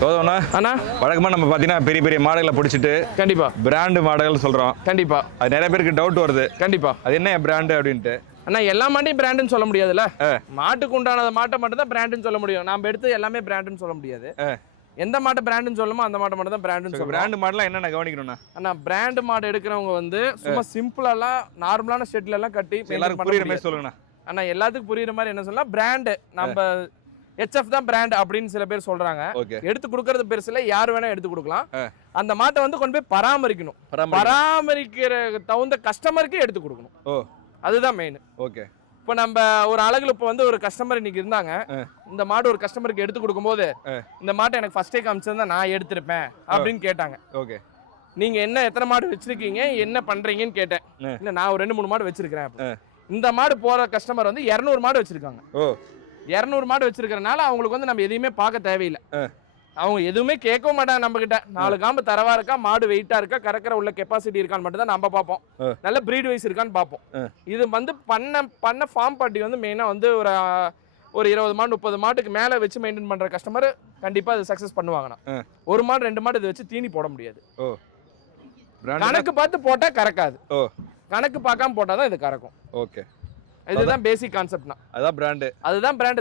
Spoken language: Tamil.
போதும்ண்ணா அண்ணா வழக்கமாக நம்ம பார்த்தீங்கன்னா பெரிய பெரிய மாடுகளை பிடிச்சிட்டு கண்டிப்பா பிராண்டு மாடுகள் சொல்கிறோம். கண்டிப்பா அது நிறைய பேருக்கு டவுட் வருது, கண்டிப்பா. அது என்ன பிராண்டு அப்படின்ட்டு. அண்ணா எல்லா மாட்டையும் பிராண்டுன்னு சொல்ல முடியாதுல்ல. மாட்டுக்கு உண்டான மாட்டை மட்டும் தான் பிராண்டுன்னு சொல்ல முடியும். நாம எடுத்து எல்லாமே பிராண்டுன்னு சொல்ல முடியாது. எந்த மாட்டை பிராண்டுன்னு சொல்லணுமோ அந்த மாட்டை மட்டும் தான் பிராண்டுன்னு சொல்லுவோம். பிராண்டு மாடலாம் என்னென்ன கவனிக்கணும்ண்ணா? அண்ணா பிராண்டு மாடு எடுக்கிறவங்க வந்து சும்மா சிம்பிளாலாம் நார்மலான ஷெட்ல எல்லாம் கட்டி எல்லாருக்கும் புரியுற மாதிரி சொல்லுங்கண்ணா. அண்ணா எல்லாத்துக்கும் புரியுற மாதிரி என்ன சொல்லலாம், பிராண்டு நம்ம HF தான் பிராண்ட் அப்படின்னு சில பேர் சொல்றாங்க. எடுத்து கொடுக்கறது பெருசுல யார் வேணா எடுத்து கொடுக்கலாம். அந்த மாட்டை வந்து கொண்டு போய் பராமரிக்கணும். பராமரிக்கிற தகுந்த கஸ்டமருக்கு எடுத்து கொடுக்கணும். அதுதான் மெயின். ஓகே. இப்போ நம்ம ஒரு அழகுல இப்போ வந்து ஒரு கஸ்டமர் இன்னைக்கு இருந்தாங்க. இந்த மாடு ஒரு கஸ்டமருக்கு எடுத்து கொடுக்கும்போது இந்த மாட்டை எனக்கு ஃபர்ஸ்டே காமிச்சிருந்தா நான் எடுத்திருப்பேன் அப்படின்னு கேட்டாங்க. ஓகே. நீங்க என்ன எத்தனை மாடு வச்சிருக்கீங்க, என்ன பண்றீங்கன்னு கேட்டேன். இல்ல நான் ஒரு 2-3 மாடு வச்சிருக்கிறேன். இந்த மாடு போற கஸ்டமர் வந்து 200 மாடு வச்சிருக்காங்க. 200 மாடு வச்சிருக்கிறனால அவங்களுக்கு வந்து நம்ம எதையுமே பார்க்க தேவையில்லை. அவங்க எதுவுமே கேட்கவும் மாட்டாங்க நம்ம கிட்ட. 4 காம்பு தரவா இருக்கா, மாடு வெயிட்டா இருக்கா, கறக்கிற உள்ள கெப்பாசிட்டி இருக்கான்னு மட்டும் தான் நம்ம பார்ப்போம். நல்ல பிரீட் வைஸ் இருக்கான்னு பார்ப்போம். இது வந்து பண்ண ஃபார்ம் பார்ட்டி வந்து மெயினா வந்து ஒரு 20 மாடு 30 மாட்டுக்கு மேல வச்சு மெயின்டைன் பண்ற கஸ்டமர் கண்டிப்பா அது சக்சஸ் பண்ணுவாங்கண்ணா. ஒரு மாடு 2 மாடு இதை வச்சு தீனி போட முடியாது. கணக்கு பார்த்து போட்டா கறக்காது. கணக்கு பார்க்காம போட்டாதான் இது கறக்கும். ஓகே. இதுதான் பேசிக் கான்செப்ட்னா. அதுதான் பிராண்டு. அதுதான் பிராண்ட்.